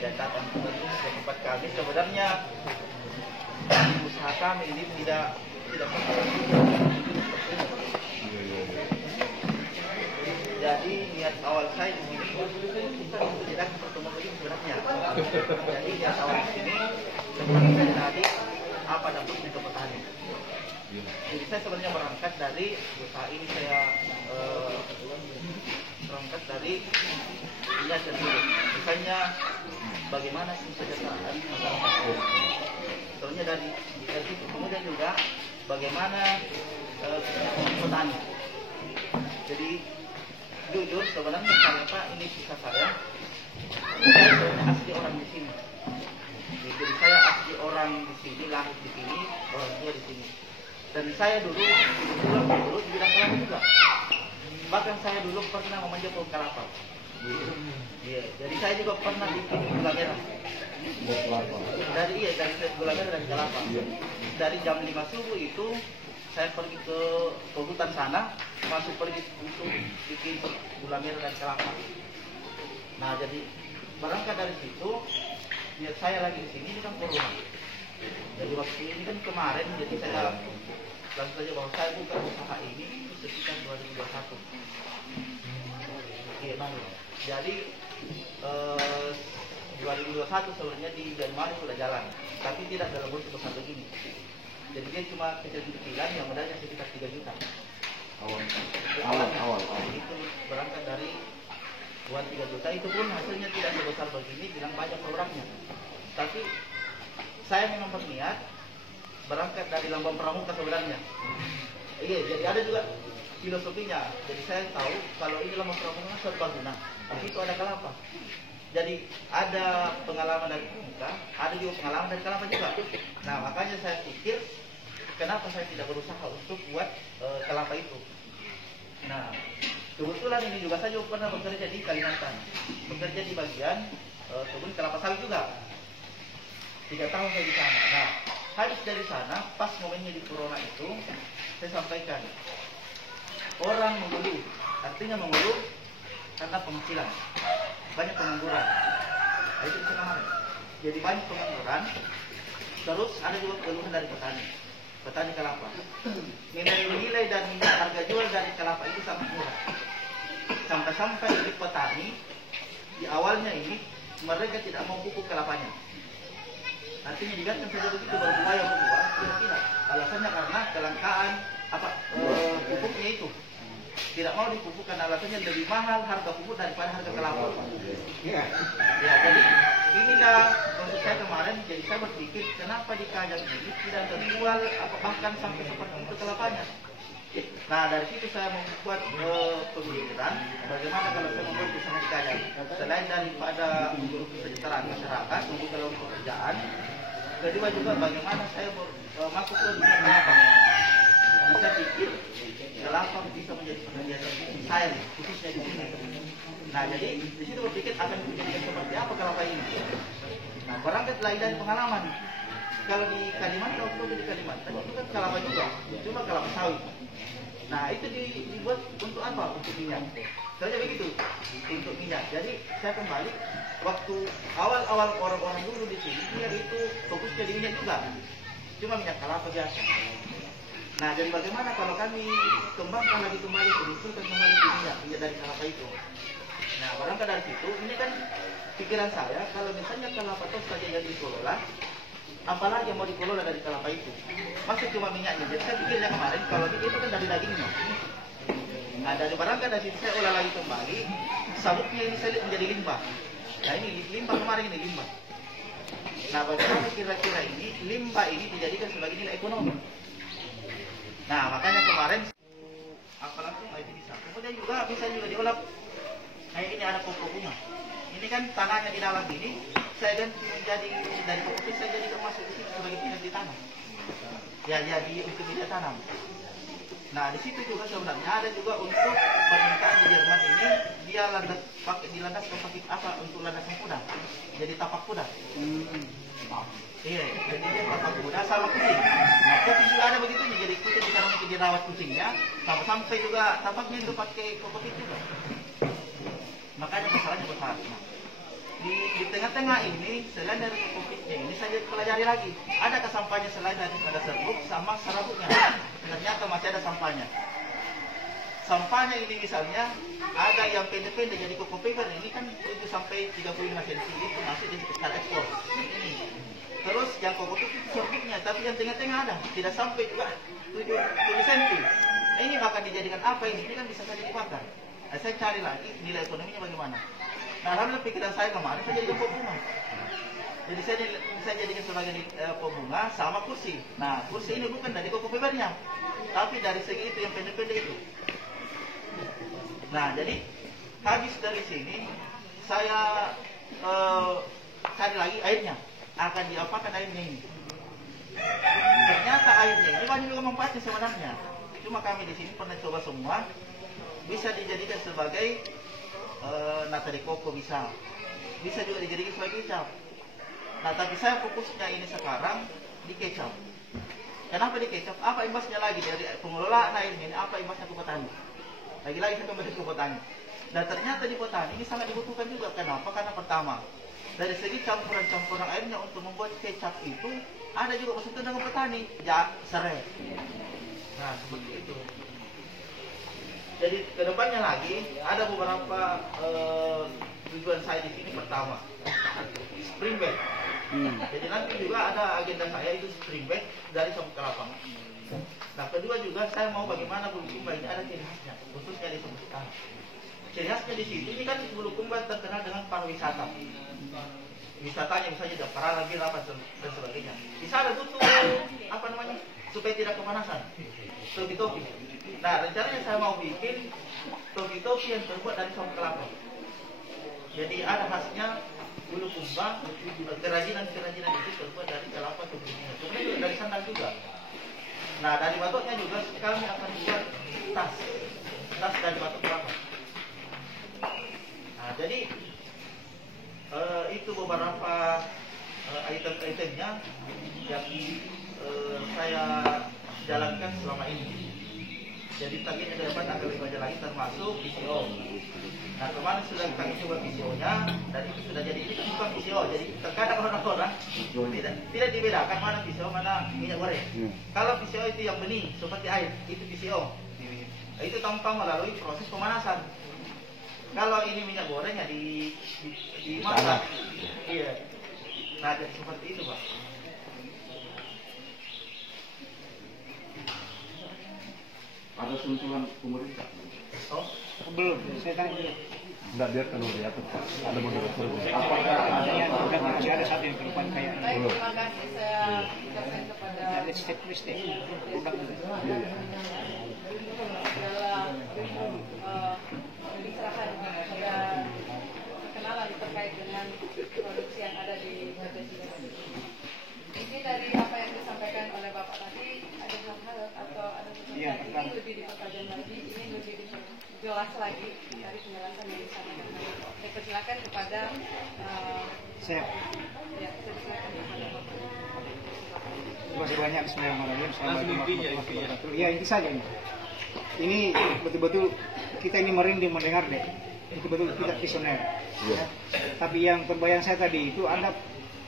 dan datang ke tempat kami. Sebenarnya usaha kami ini tidak jadi niat awal saya di sini bukan untuk tidak pertemuan ini sebenarnya. Jadi niat awal di sini seperti saya tadi apa dampaknya ke petani. Jadi saya sebenarnya berangkat dari usaha ini saya berangkat dari niat dan dulu. Misalnya bagaimana kesejahteraan masyarakat. Soalnya dari situ kemudian juga bagaimana petani. Jadi jujur sebenarnya saya Pak ini kisah saya asli orang di sini. Jadi saya asli orang di sini, lahir di sini, orang tua di sini. Dan saya dulu di bidang kelapa juga. Bahkan saya dulu pernah memanjat pohon kelapa. Iya, jadi saya juga pernah bikin gula merah. Dari gula merah dari kelapa. Dari jam 5 subuh itu saya pergi ke hutan sana, pergi untuk bikin gula merah dan kelapa. Nah, jadi berangkat dari situ, niat saya lagi di sini ini kan corona. Jadi waktu ini kan kemarin, jadi saya langsung saja bahwa saya buka usaha ini sekitar 2021. Iya, jadi 2021 sebenarnya di Januari sudah jalan, tapi tidak dalam bentuk besar begini. Jadi dia cuma kecil-kecilan yang modalnya sekitar 3 juta. Awal. Itu berangkat dari uang 3 juta, itu pun hasilnya tidak sebesar begini, bilang banyak programnya. Tapi saya memang berniat berangkat dari lambang pramuka sebenarnya. Iya, jadi ada juga filosofinya. Jadi saya tahu kalau ini lambang pramuka serbaguna, tapi itu ada kelapa. Jadi ada pengalaman dari pramuka, ada juga pengalaman dari kelapa juga. Nah, makanya saya pikir kenapa saya tidak berusaha untuk buat kelapa itu. Nah, kebetulan ini juga saya juga pernah bekerja di Kalimantan, bekerja di bagian kebun kelapa sawit juga. 3 tahun saya di sana. Nah, habis dari sana, pas momennya di corona itu, saya sampaikan orang mengeluh, artinya mengeluh karena penghasilan, banyak pengangguran. Nah, itu bisa kemarin. Jadi banyak pengangguran. Terus ada juga keluhan dari petani kelapa. Nilai dan harga jual dari kelapa itu sangat murah. Sampai di petani di awalnya ini mereka tidak mau pupuk kelapanya. Artinya dibiarkan saja begitu berupaya membuat, tidak. Alasannya karena kelangkaan pupuknya itu. Tidak mau dipupukkan, alasannya lebih mahal harga pupuk daripada harga kelapa. Ya, jadi inilah maksud saya kemarin. Jadi saya berpikir kenapa di Kajang ini tidak terjual bahkan sampai seperti itu kelapanya. Nah, dari situ saya membuat pemikiran bagaimana kalau saya membuat usaha di Kajang. Selain daripada untuk kesejahteraan masyarakat, untuk dalam pekerjaan, kedua juga bagaimana saya masuk ke dunia kelapa. Karena saya pikir kelapa bisa menjadi pekerjaan saya khususnya di sini. Nah, jadi di situ berpikir akan menjadi seperti apa kelapa ini. Nah, berangkat lagi dari pengalaman. Kalau di Kalimantan, waktu di Kalimantan itu kan kelapa juga, cuma kelapa sawit. Nah, itu dibuat untuk apa? Untuk minyak. Saja begitu, untuk minyak. Jadi saya kembali waktu awal-awal orang-orang dulu di sini, dia itu fokusnya di minyak juga, cuma minyak kelapa biasa. Nah, jadi bagaimana kalau kami kembangkan lagi kembali, usulkan kembali minyak dari kelapa itu. Nah, berangkat dari situ, ini kan pikiran saya, kalau misalnya kelapa itu saja yang dikelola, apalagi yang mau dikelola dari kelapa itu, masih cuma minyaknya. Jadi saya pikirnya kemarin, kalau itu kan dari dagingnya. Nah, dari berangkat dari situ saya olah lagi kembali, sabuknya ini saya lihat menjadi limbah. Nah, ini limbah kemarin ini limbah. Nah, bagaimana kira-kira ini limbah ini dijadikan sebagai nilai ekonomi. Nah, makanya kemarin apalagi itu bisa. Kemudian juga bisa juga diolah. Kayak ini ada pokok bunga. Ini kan tanahnya di dalam ini, saya ganti menjadi dari pokok itu saya jadi termasuk di sini sebagai minyak di tanah. Ya, jadi untuk minyak tanam. Nah, di situ juga sebenarnya ada juga untuk permintaan di Jerman ini, dia dilandaskan pakai apa untuk landasan kuda. Jadi tapak kuda. Iya, jadi dia tapak kuda sama kucing. Nah, kucing juga ada begitu, jadi kucing sekarang mungkin dirawat kucingnya, sampai juga tapaknya itu pakai kokopit juga. Makanya masalahnya besar. di tengah-tengah ini selain dari kokopitnya ini saya pelajari lagi, adakah sampahnya selain daripada serbuk sama serabuknya? Ternyata masih ada sampahnya. Sampahnya ini misalnya ada yang pendek-pendek, jadi koko paper ini kan 7 sampai 35 cm itu masih di sekitar ekspor ini. Terus yang koko itu serbuknya, tapi yang tengah-tengah ada tidak sampai juga 7 cm. Ini akan dijadikan apa ini? Ini kan bisa saja dibakar. Nah, saya cari lagi nilai ekonominya bagaimana. Nah, alhamdulillah pikiran saya kemarin saya jadikan pembunga. Jadi saya jadikan sebagai pembunga sama kursi. Nah, kursi ini bukan dari koko papernya, tapi dari segi itu yang pendek-pendek itu. Nah, jadi habis dari sini saya cari lagi airnya. Akan diapakan airnya ini? Ternyata airnya ini banyak juga manfaatnya sebenarnya. Cuma kami di sini pernah coba semua, bisa dijadikan sebagai nata de coco bisa juga dijadikan sebagai kecap. Nah, tapi saya fokusnya ini sekarang di kecap. Kenapa di kecap? Apa imbasnya lagi dari pengelolaan air ini? Apa imbasnya ke petani? Lagi-lagi saya kembali ke petani. Dan ternyata di petani ini sangat dibutuhkan juga. Kenapa? Karena pertama, dari segi campuran-campuran airnya untuk membuat kecap itu ada juga maksudnya dengan petani. Ya, serai. Nah, seperti itu. Jadi kedepannya lagi ada beberapa tujuan saya di sini. Pertama, spring bed. Jadi nanti juga ada agenda saya itu spring bed dari Sumber Kelapa. Nah, kedua juga saya mau bagaimana Bulukumba ini ada ciri khasnya, khususnya di Sumber Utara. Ciri khasnya di situ ini kan Bulukumba terkenal dengan pariwisata. Wisatanya misalnya Jepara, Gila, dan sebagainya. Di sana butuh apa namanya supaya tidak kepanasan. Topi-topi. Nah, rencananya saya mau bikin topi-topi yang terbuat dari Sumber Kelapa. Jadi ada khasnya Bulukumba, kerajinan-kerajinan itu terbuat dari kelapa kemudian. Kemudian juga dari sandal juga. Nah, dari batuknya juga kami akan buat tas dari batuk kelapa. Nah, jadi itu beberapa item-itemnya yang saya jalankan selama ini. Jadi targetnya ke depan akan lebih banyak lagi termasuk PCO. Nah, kemarin sudah kami coba PCO-nya dan itu sudah jadi, ini bukan PCO. Jadi terkadang orang-orang tidak dibedakan mana PCO mana minyak goreng. Kalau PCO itu yang bening seperti air, itu PCO. Itu tanpa melalui proses pemanasan. Kalau ini minyak goreng ya dimasak. Iya. Nah, jadi seperti itu, Pak. Ada suntulan pemerintah? Oh, belum. Saya tanya dulu. Enggak, biarkan dulu diatur, Pak. Ada moderator. Apakah ada yang sudah masih ada satu yang ke depan kayak Baik, terima kasih saya ucapkan kepada ada checklist deh. Udah. diserahkan kepada kenalan terkait dengan produksi yang ada di PT Sinar. Ini dari apa yang disampaikan oleh Bapak tadi, ada hal-hal atau ada sesuatu yang ini lebih dipertajam lagi, ini lebih jelas lagi dari penjelasan yang disampaikan. Saya persilakan kepada Saya. ya, saya persilakan kepada Bapak. Terima kasih banyak. Bismillahirrahmanirrahim. Assalamualaikum warahmatullahi wabarakatuh. Ya, itu saja ini. Ini betul-betul kita ini merinding mendengar deh. Betul-betul kita visioner. Ya. Tapi yang terbayang saya tadi itu ada,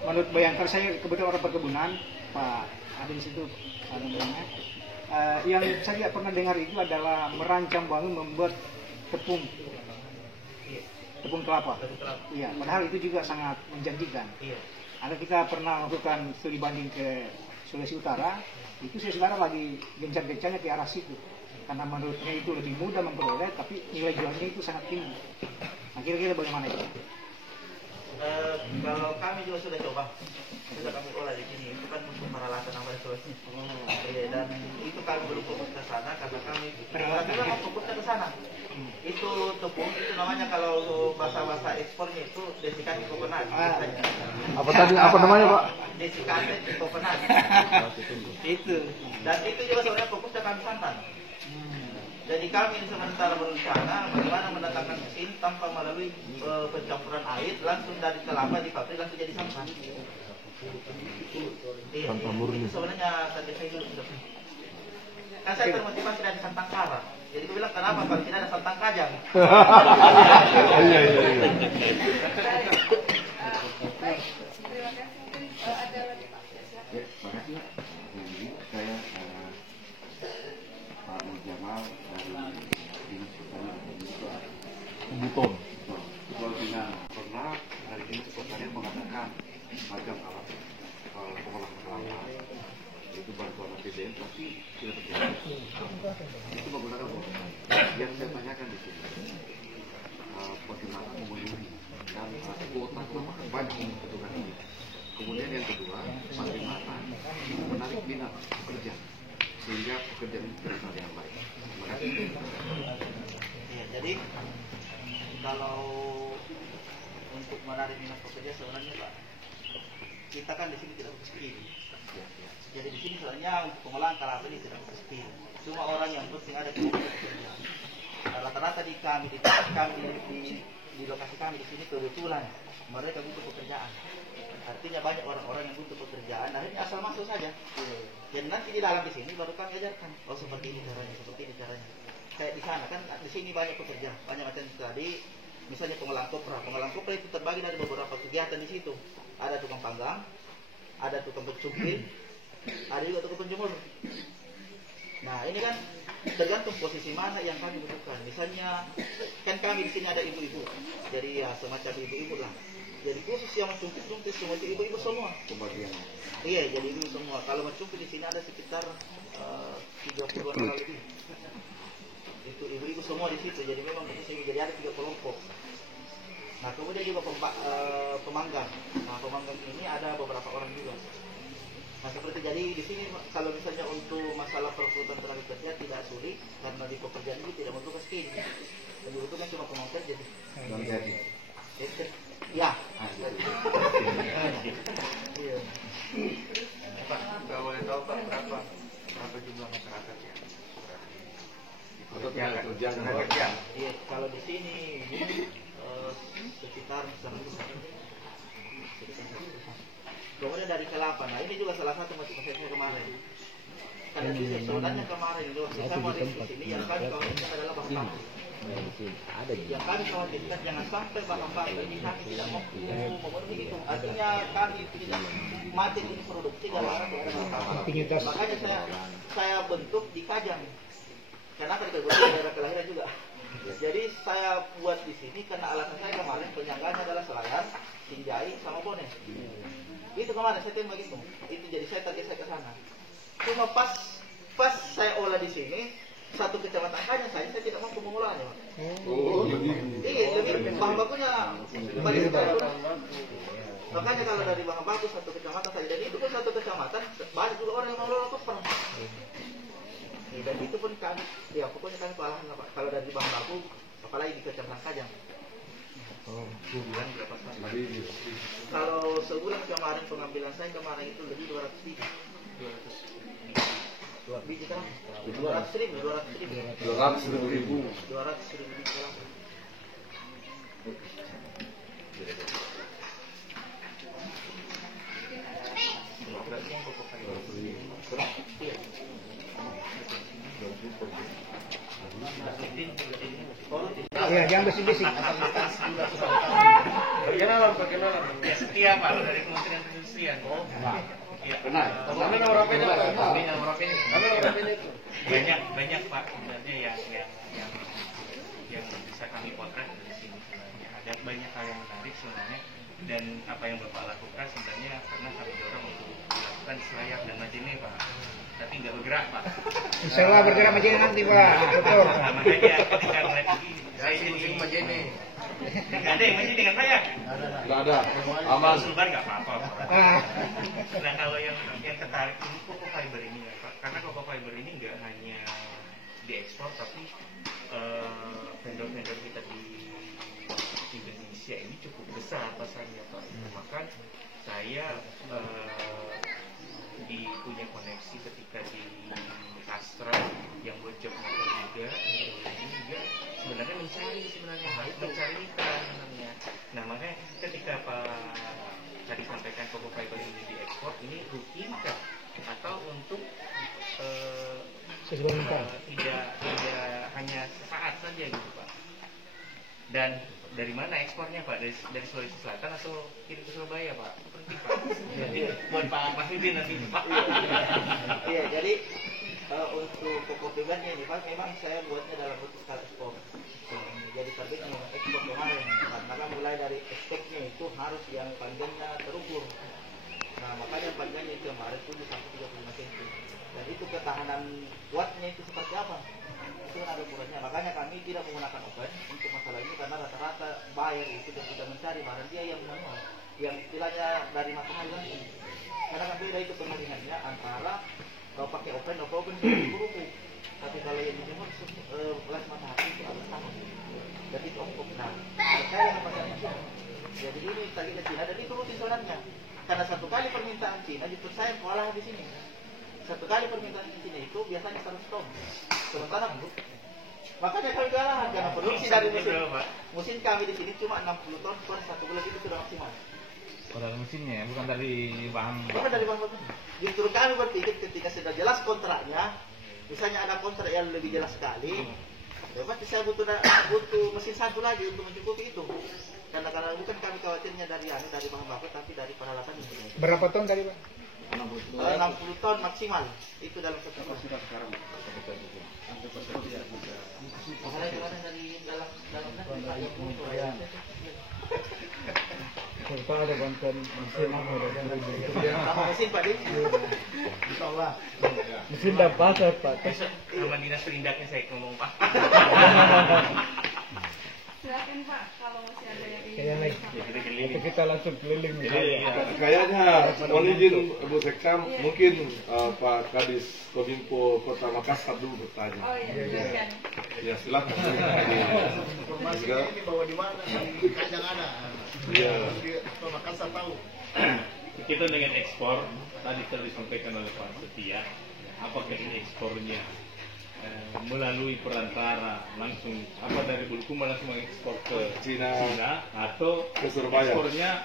menurut bayangkan saya kebetulan orang perkebunan, Pak ada di situ, yang saya pernah dengar itu adalah merancang bangun membuat tepung kelapa. Iya, padahal itu juga sangat menjanjikan. Ada kita pernah melakukan studi banding ke Sulawesi Utara, itu saya sekarang lagi gencar-gencarnya ke arah situ. Karena menurutnya itu lebih mudah memperoleh, tapi nilai jualnya itu sangat tinggi. Nah, kira-kira bagaimana itu? Kalau kami juga sudah coba, kami olah di sini. Itu kan untuk peralatan apa seterusnya. Dan itu kami belum fokus ke sana karena kami juga fokusnya ke sana. Itu tepung, itu namanya kalau bahasa ekspornya itu desiccated coconut. Apa tadi? Apa namanya, Pak? Desiccated coconut. Itu. Dan itu juga sebenarnya fokusnya kami santan. Jadi kami sementara berencana bagaimana mendatangkan mesin tanpa melalui pencampuran air, langsung dari kelapa di pabrik langsung jadi santan. Tanpa murni. Itu sebenarnya target saya dulu sudah. Kan saya termotivasi dari santan kara. Jadi aku bilang kenapa kalau tidak ada santan kajang? Iya. ton. Soal dengan pernah dari ini sebenarnya mengatakan macam alat pengolahan kelapa itu bantuan APBN tapi tidak terjadi. Itu menggunakan yang saya tanyakan di sini bagaimana memenuhi dan kuota kelapa kan banyak membutuhkan ini. Kemudian yang kedua, bagaimana menarik minat pekerja sehingga pekerjaan itu berjalan dengan baik. Terima kasih. Iya, jadi kalau untuk menarik minat pekerja sebenarnya Pak, kita kan di sini tidak butuh skill. Jadi di sini sebenarnya untuk pengolahan kelapa ini tidak butuh skill. Cuma orang yang penting ada kemampuan bekerja. Rata-rata di lokasi kami di sini kebetulan mereka butuh pekerjaan. Artinya banyak orang-orang yang butuh pekerjaan. Nah ini asal masuk saja. Dan nanti di dalam di sini baru kami ajarkan. Oh seperti ini caranya, seperti ini caranya. Kayak di sana kan di sini banyak pekerja, banyak macam tadi. Misalnya pengolahan kopra. Pengolahan kopra itu terbagi dari beberapa kegiatan di situ. Ada tukang panggang, ada tukang pencupil, ada juga tukang penjemur. Nah ini kan tergantung posisi mana yang kami butuhkan. Misalnya kan kami di sini ada ibu-ibu, jadi ya semacam ibu-ibu lah. Jadi khusus yang mencupil semua itu ibu-ibu semua. Pembagian. Iya, jadi ibu semua. Kalau mencupil di sini ada sekitar 30-an orang lebih. Itu ibu-ibu semua di situ. Jadi memang khusus ibu. Jadi ada 3 kelompok. Nah kemudian juga pemanggang. Nah pemanggang ini ada beberapa orang juga. Nah seperti jadi di sini kalau misalnya untuk masalah perekrutan tenaga kerja tidak sulit karena di pekerjaan ini tidak membutuhkan skill. Yang dibutuhkan cuma kemampuan kerja. Dan jadi. Ya. Iya. Pak, kalau boleh tahu Pak berapa jumlah masyarakat yang kerja? Iya, kalau di sini sekitar 100. Kemudian dari kelapa, nah ini juga salah satu motivasi saya kemarin. Karena sebenarnya kemarin saya mau di sini yang kami khawatirkan adalah bahan baku. Yang kami khawatirkan jangan sampai bahan baku ini kami tidak mampu memenuhi itu. Artinya kami tidak mati di produksi gara-gara tidak. Makanya saya bentuk di Kajang. Kenapa dibentuk daerah kelahiran juga? Jadi saya buat di sini karena alasan saya kemarin penyangganya adalah Selayar, Sinjai, sama Bone. Itu kemarin saya tembak itu. Itu jadi saya tergeser ke sana. Cuma pas saya olah di sini satu kecamatan Kajang saya tidak mampu mengolahnya. Oh, iya, lebih bahan bakunya banyak sekali. Makanya kalau dari bahan baku satu kecamatan saja, dan itu pun satu kecamatan banyak juga orang yang mau olah kopra. Dan itu pun kami, ya pokoknya kami kewalahan Pak. Kalau dari bahan baku, apalagi di kecamatan Kajang. Oh, bulan berapa kali? Kalau sebulan kemarin pengambilan saya kemarin itu lebih 200 ribu. 200 biji kan? 200 ribu. 200 ribu. Iya, jangan bersih-bersih. Perkenalan. Ya setia Pak dari Kementerian Perindustrian. Oh. Iya. Benar. Kami nomor HP-nya Pak. Banyak Pak sebenarnya yang bisa kami potret dari sini sebenarnya. Ada banyak hal yang menarik sebenarnya dan apa yang Bapak lakukan sebenarnya pernah kami dorong untuk dilakukan di Selayar dan Majene Pak. Tapi nggak bergerak Pak. Insya Allah bergerak Majene nanti Pak. Betul. Nah, makanya ketika mulai tinggi saya jadi Majene. Nggak ada yang Majene dengan saya. Nggak ada. Aman. Sulban nggak apa-apa. Nah kalau yang tertarik ini Koko Fiber ini ya Pak, karena Koko Fiber ini nggak hanya diekspor tapi vendor-vendor kita di Indonesia ini cukup besar pasarnya Pak. Maka saya punya koneksi ketika di Astra yang buat job motor juga, ini juga sebenarnya mencari ikan sebenarnya. Nah makanya ketika Pak tadi sampaikan Koko Fiber ini diekspor, ini rutin kah? Atau untuk tidak hanya sesaat saja gitu Pak? Dan dari mana ekspornya Pak? Dari Sulawesi Selatan atau kirim ke Surabaya Pak? Penting Pak. Buat Pak Mas Widin nanti Pak. Iya, jadi untuk Koko Fibernya ini Pak, memang saya buatnya dalam bentuk skala ekspor. Jadi jadi targetnya ekspor kemarin, karena kan mulai dari ekspeknya itu harus yang panjangnya terukur. Nah makanya panjangnya itu kemarin 7 sampai 35 cm. Dan itu ketahanan kuatnya itu seperti apa? Itu kan ada ukurannya. Makanya kami tidak menggunakan oven untuk masalah ini karena rata-rata buyer itu tidak mencari barang dia yang manual, yang istilahnya dari matahari langsung. Karena kan beda itu pemilihannya antara kalau pakai oven sudah berubah. Tapi kalau yang dijemur gelas matahari itu agak sama. Jadi itu empuk. Nah, saya yang memakai mesin. Jadi ini tadi ke Cina dan itu rutin sebenarnya. Karena satu kali permintaan Cina justru saya kewalahan di sini. Satu kali permintaan di sini itu biasanya 100 ton. Sementara makanya kami kewalahan karena produksi dari mesin kami di sini cuma 60 ton per 1 bulan itu sudah maksimal. Dari mesinnya, bukan dari bahan. Bukan dari bahan baku. Justru kami berpikir ketika sudah jelas kontraknya, misalnya ada kontrak yang lebih jelas sekali, berarti saya butuh mesin satu lagi untuk mencukupi itu. Karena bukan kami khawatirnya dari bahan baku, tapi dari peralatan itu. Berapa ton tadi Pak? 60 ton maksimal itu dalam satu ton. Sekarang Dari dalam negeri. Pak ada bantuan mesin apa Mesin Pak Di. Insyaallah. Mesin dapat Pak. Besok sama dinas perindaknya saya ngomong Pak. Silakan Pak, kalau masih ada yang ingin. Itu kita langsung keliling Kayaknya mohon izin Bu Sekam, mungkin Pak Kadis Kominfo Kota Makassar dulu bertanya. Oh iya, silakan. Ya silakan. Informasi ini bahwa di mana di Kajang ada. Iya. Di Makassar tahu. Kita dengan ekspor, tadi telah disampaikan oleh Pak Setia, apakah ini ekspornya melalui perantara langsung dari Bulukumba langsung mengekspor ke Cina atau ke Surabaya. ekspornya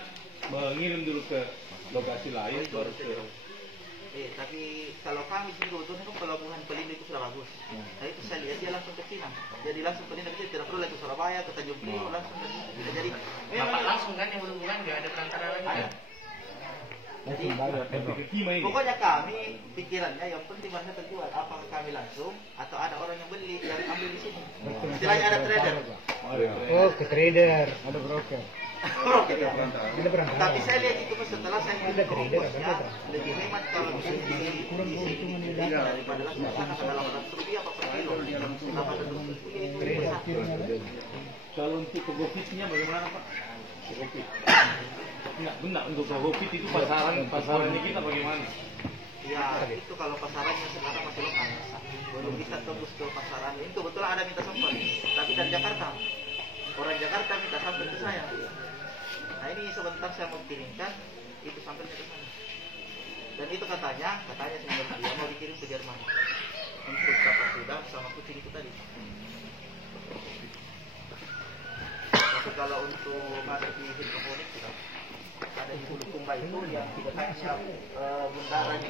mengirim dulu ke lokasi lain baru ke. Tapi kalau kami sendiri kebetulan itu pelabuhan Pelindo itu sudah bagus. Nah itu saya lihat dia langsung ke Cina. Jadi langsung Pelindo itu tidak perlu lagi ke Surabaya, ke Tanjung Priok, langsung ke Cina. Jadi Bapak langsung kan yang berhubungan nggak ada perantara lagi kan? Jadi pokoknya kami pikirannya yang penting barangnya terjual. Apakah kami langsung atau ada orang yang beli yang ambil di sini? Istilahnya ada trader. Oh, ke trader, ada broker. Ya. Ada perantara. Tapi saya lihat itu setelah saya Ada trader, ongkosnya lebih hemat kalau di sini daripada langsung sana ke dalam Rp800 apa per kilo. 800 itu Kalau untuk kogofitnya bagaimana Pak? Kogofit. Enggak benar untuk kogofit itu pasarannya kita bagaimana? Ya itu kalau pasarannya sekarang masih lokal, belum bisa tembus ke pasaran. Itu kebetulan ada minta sampel, tapi dari Jakarta. Orang Jakarta minta sampel ke saya. Nah ini sebentar saya mau kirimkan itu sampelnya ke sana. Dan itu katanya sebenarnya dia mau dikirim ke Jerman untuk kapal sudah sama kucing itu tadi. Tapi kalau untuk masuk di hidroponik tidak. Ada di Bulukumba itu yang di dekatnya bundaran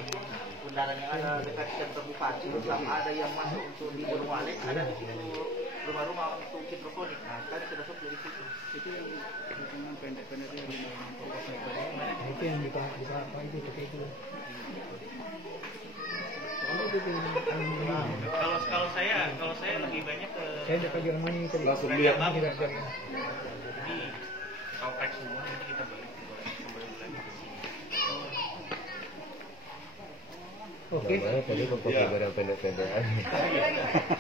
yang ada dekat kantor bupati, sama ada yang masuk untuk di Gunung Wale, ada di situ rumah-rumah untuk hidroponik. Nah, kami sudah supply di situ. Itu yang hubungan pendek-pendek yang Itu yang kita itu pakai itu. Kalau saya lebih banyak ke Saya dapat Jerman tadi. Langsung lihat. jadi kompleks semua nanti kita balik kembali lagi ke sini. Oke. Tadi pakai barang pendek-pendek.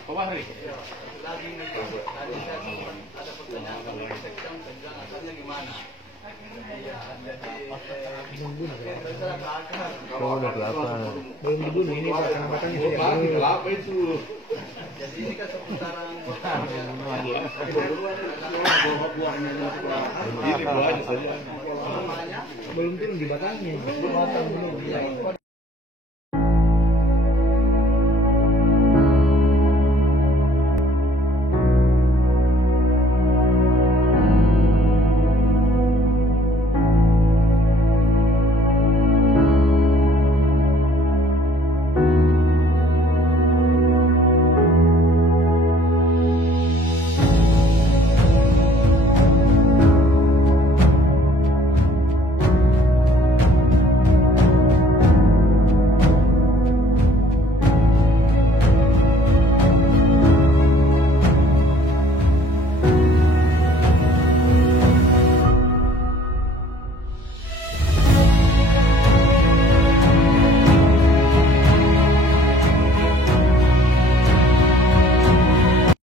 Pak Wahri. tadi saya ada pertanyaan kalau sektor tentang asalnya gimana? Belum dibunuh ini Pak, pengambatannya sudah dulu. Apa itu? Jadi ini kan seputaran Ini buahnya saja. Belum turun di batangnya. Batang belum.